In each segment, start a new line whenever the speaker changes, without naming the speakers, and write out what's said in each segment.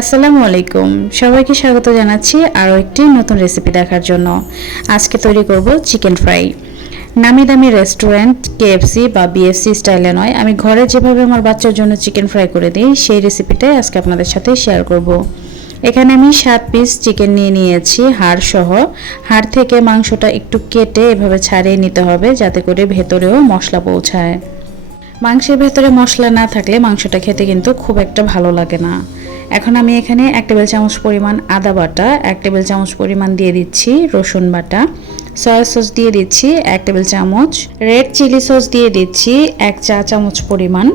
আসসালামু আলাইকুম। সবাইকে স্বাগত জানাচ্ছি আরও একটি নতুন রেসিপি দেখার জন্য। আজকে তৈরি করব চিকেন ফ্রাই। নামি দামি রেস্টুরেন্ট কেএফসি বা বিএফসি স্টাইলে নয়। আমি ঘরে যেভাবে আমার বাচ্চার জন্য চিকেন ফ্রাই করে দিই, সেই রেসিপিটাই আজকে আপনাদের সাথে শেয়ার করব। এখানে আমি সাত পিস চিকেন নিয়ে নিয়েছি, হাড় সহ। হাড় থেকে মাংসটা একটু কেটে এভাবে ছাড়িয়ে নিতে হবে, যাতে করে ভেতরেও মশলা পৌঁছায়। মাংসের ভেতরে মশলা না থাকলে মাংসটা খেতে কিন্তু খুব একটা ভালো লাগে না। এখন আমি এখানে এক টেবিল চামচ পরিমাণ আদা বাটা, এক টেবিল চামচ পরিমাণ দিয়ে দিচ্ছি রসুন বাটা, সয়া সস দিয়ে দিচ্ছি এক টেবিল চামচ, রেড চিলি সস দিয়ে দিচ্ছি এক চা চামচ পরিমাণ,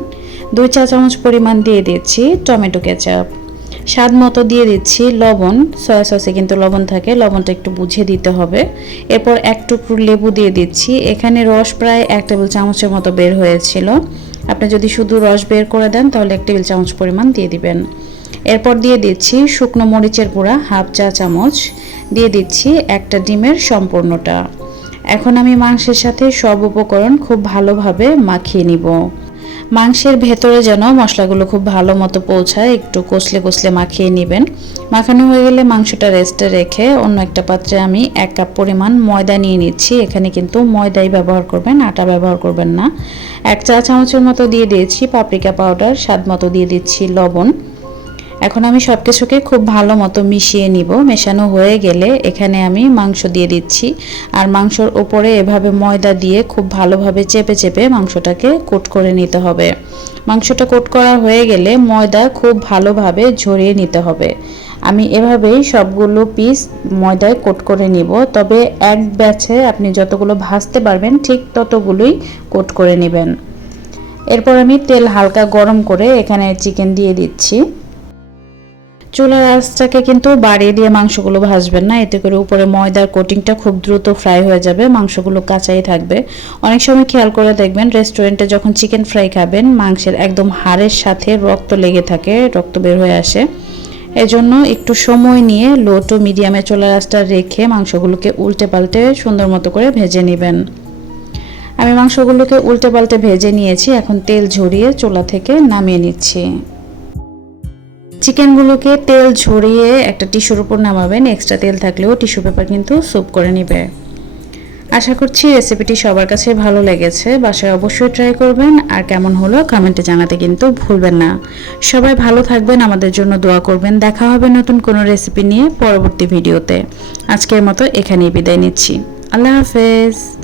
দুই চা চামচ পরিমাণ দিয়ে দিচ্ছি টমেটো কেচাপ। স্বাদ মতো দিয়ে দিচ্ছি লবণ, সয়া সসে কিন্তু লবণ থাকে, লবণটা একটু বুঝে দিতে হবে। এরপর এক টুকরো লেবু দিয়ে দিচ্ছি। এখানে রস প্রায় এক টেবিল চামচের মতো বের হয়েছিল। আপনি যদি শুধু রস বের করে দেন, তাহলে এক টেবিল চামচ পরিমাণ দিয়ে দিবেন। এরপর দিয়ে দিচ্ছি শুকনো মরিচের গুঁড়া, হাফ চা চামচ। দিয়ে দিচ্ছি একটা ডিমের সম্পূর্ণটা। এখন আমি মাংসের সাথে সব উপকরণ খুব ভালোভাবে মাখিয়ে নিব। মাংসের ভেতরে যেন মশলাগুলো খুব ভালো মতো পৌঁছায়, একটু কষলে কষলে মাখিয়ে নেবেন। মাখানো হয়ে গেলে মাংসটা রেস্টে রেখে অন্য একটা পাত্রে আমি এক কাপ পরিমাণ ময়দা নিয়ে নিচ্ছি। এখানে কিন্তু ময়দাই ব্যবহার করবেন, আটা ব্যবহার করবেন না। এক চা চামচের মতো দিয়ে দিয়েছি, পাপরিকা পাউডার স্বাদ মতো দিয়ে দিচ্ছি লবণ। এখন আমি সব কিছুকে খুব ভালো মতো মিশিয়ে নিব। মেশানো হয়ে গেলে এখানে আমি মাংস দিয়ে দিচ্ছি। আর মাংসর ওপরে এভাবে ময়দা দিয়ে খুব ভালোভাবে চেপে চেপে মাংসটাকে কোট করে নিতে হবে। মাংসটা কোট করা হয়ে গেলে ময়দা খুব ভালোভাবে ঝরিয়ে নিতে হবে। আমি এভাবেই সবগুলো পিস ময়দায় কোট করে নিব। তবে এক ব্যাচে আপনি যতগুলো ভাজতে পারবেন, ঠিক ততগুলোই কোট করে নেবেন। এরপর আমি তেল হালকা গরম করে এখানে চিকেন দিয়ে দিচ্ছি। চুলার আঁচটাকে কিন্তু বাড়িয়ে দিয়ে মাংসগুলো ভাজবেন না। এতে করে উপরে ময়দার কোটিংটা খুব দ্রুত ফ্রাই হয়ে যাবে, মাংসগুলো কাঁচাই থাকবে। অনেক সময় খেয়াল করে দেখবেন রেস্টুরেন্টে যখন চিকেন ফ্রাই খাবেন, মাংসের একদম হাড়ের সাথে রক্ত লেগে থাকে, রক্ত বের হয়ে আসে। এজন্য একটু সময় নিয়ে লো টু মিডিয়ামে চুলার আঁচটা রেখে মাংসগুলোকে উল্টে পাল্টে সুন্দর মতো করে ভেজে নেবেন। আমি মাংসগুলোকে উল্টে পাল্টে ভেজে নিয়েছি, এখন তেল ঝরিয়ে চুলা থেকে নামিয়ে নিচ্ছি। চিকেনগুলোকে তেল ঝরিয়ে একটা টিস্যুর উপর নামাবেন। এক্সট্রা তেল থাকলেও টিস্যু পেপার কিন্তু স্যুপ করে নেবে। আশা করছি রেসিপিটি সবার কাছে ভালো লেগেছে। বাসায় অবশ্যই ট্রাই করবেন। আর কেমন হলো কমেন্টে জানাতে কিন্তু ভুলবেন না। সবাই ভালো থাকবেন, আমাদের জন্য দোয়া করবেন। দেখা হবে নতুন কোনো রেসিপি নিয়ে পরবর্তী ভিডিওতে আজকের মতো এখানেই বিদায় নিচ্ছি। আল্লাহ হাফেজ।